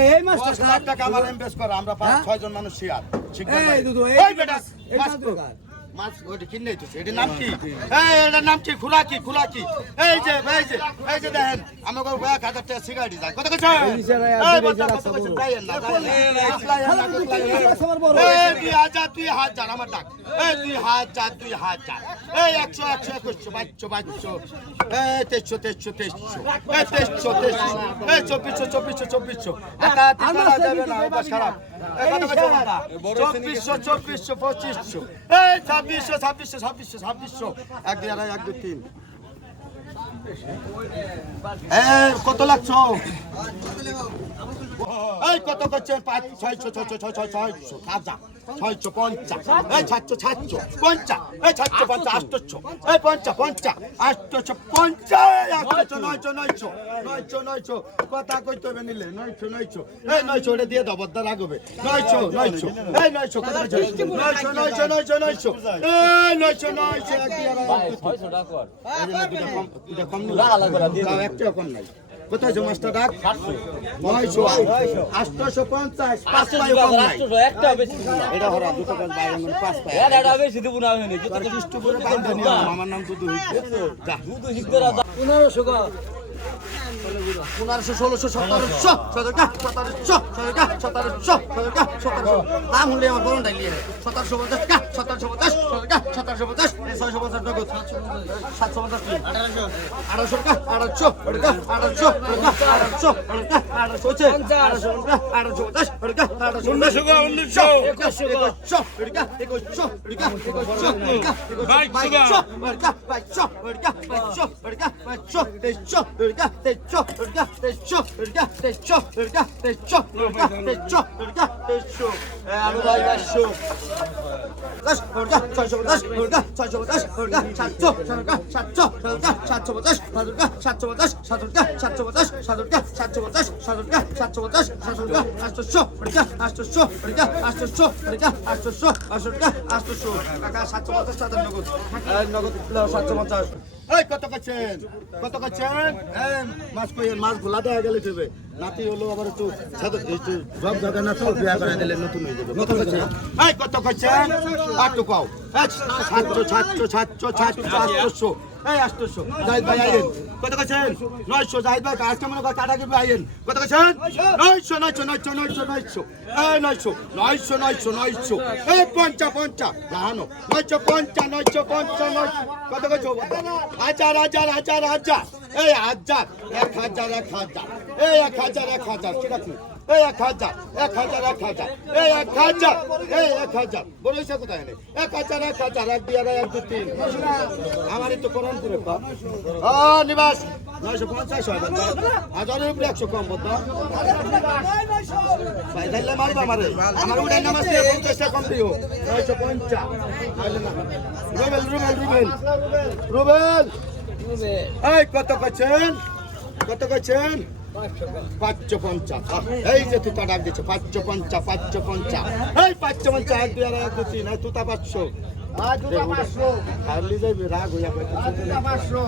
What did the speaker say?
এই মাছটা 10 লাখ টাকা আমার ইনভেস্ট করা আমরা 5-6 জন মানুষ শেয়ার এই দুধ এই বেটা মাছ ওটা কিনে নিতেছে এটার নাম কি এটার নাম কি খোলা কি এই যে দেখেন আমাকে 1000 টাকা সিগারেট যায় কত কইছে এই বাচ্চা কত কইছে যাইয়েন না এই 2000 আমার ডাক এই 2000 এই 100 2200 এই 2300 এই 2400 টাকা দিতে যাবে না ওটা খারাপ কত কইছে 2400 2500 এই 2600 এক দুই তিন কত লাগছ এই কত করছেন 650 এই 750 এই 750 এই 900 কথা কইতে হবে নিলে 900 এই 900 ওটা দিয়ে দাও বদ্দা রাগবে 900 এই 900 কত 900 এই 900 এক দিয়ে 600 টাকা কর এটা কম না একটা কম নাই কোথায় জমাসটা ডাক 900 850 5 পাই কম নাই একটা বেশি এটা হরা দুটো কাজ বাইরে 5 পাই এটা বেশি দেব না হয়নি তোর কৃষ্ণ করে বাইন্ধা নিও আমার নাম দুধ হইছে যা দুধ হিকতে 1500 টাকা 1500 1600 1700 দাম হলে আমার বলন ডাইলি 1750 কা 1750 650 নগদ 750 1800 কা মাছ কইেন মাছ ভোলা দেয়া গেলে দেবে নাতি হলো আবার একটু জব জায়গা না তো বিয়া করে দিলে নতুন হয়ে যাবে কত কইছেন আর তো কও 700 এই 800 জাহিদ ভাই আইন কত কইছেন 900 জাহিদ ভাই আজকে মনে কর কাটা গিয়ে আইন কত কইছেন 900 এই 900 এই 50 জানো 950 কত কইছো হাজার এই 1000 এই 1000 কি রাখলি এই 1000 এই 1000 বড় হিসাব কোথায় নেই 1000 এক দিয়ে 1 2 3 আমারই তো কোরআন পুরো নিবাস 950 হয় হাজারের উপরে 100 কম বলতো ভাই তাইলে মারবা আমারে আমার উড়াই নামাজ দিয়ে 50 টাকা কম দিও 950 তাইলে না রুবেল এই কত কইছেন 550 এই যে তুই ডাক দিচ্ছ 550 এই 550 এক দুই আর 1 2 3 তুই তা 500 খালি যাইবে রাগ হইয়া 500